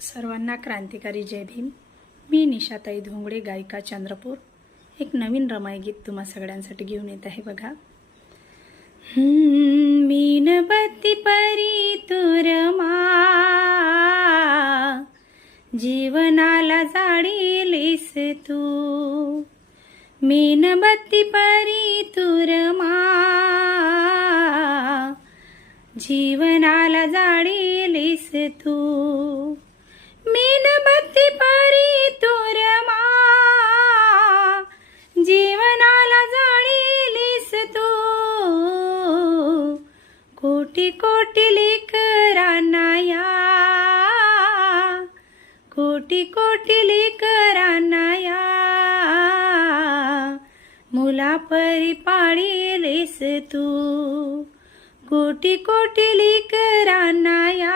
सर्वांना क्रांतिकारी जय भीम। मी निशाताई धोंगडे, गायिका, चंद्रपूर। एक नवीन रमाई गीत तुम्हा सगळ्यांसाठी घेऊन येत आहे बघा। मीनबत्ती परी तुरमा जीवनाला जाळीलीस तू, मीनबत्ती परी तुरमा जीवनाला जाळीलीस तू, मीनबत्ती परी तुरमा जीवनाला जाळीलीस तू, कोटी कोटी लेकरांना या, कोटी कोटी लेकरांना या मुलापरी पाळीलीस तू, कोटी कोटी लेकरांना या।